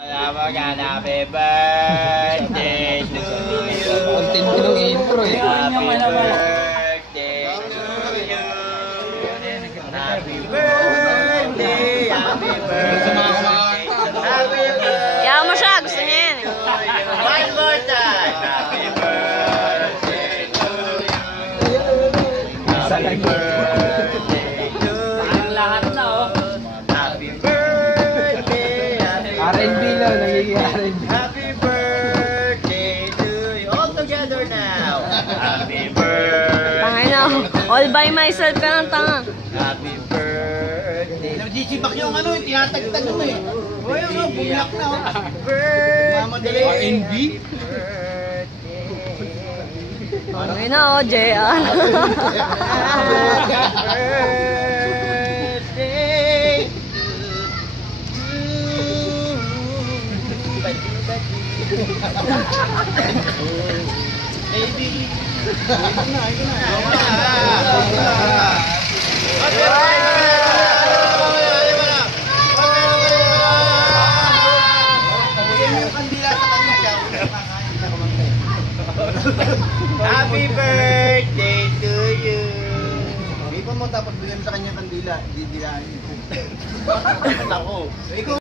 Happy birthday to you. Ang tindi ng intro eh. Happy birthday to you. Happy birthday. Happy birthday. Happy birthday. Kaya mo siya, gusto niya yan. One more time. Happy birthday to you. Happy birthday to you. Lahat na oh. Happy birthday. R&B lang, nagiging R&B. Happy birthday to you. All together now. Happy birthday. Tangay na, all by myself ka ng tanga. Happy birthday. Nagsisibak yung ano, yung tinatagtag mo eh. O yun, oh, bumyak na oh. Birthday. R&B? Tangay na, oh, JR. Birthday. Baby. Ito na. Happy birthday to you. Ipan mo tapos bigyan mo sa kanya kandila, didilaan. Ako. Ikaw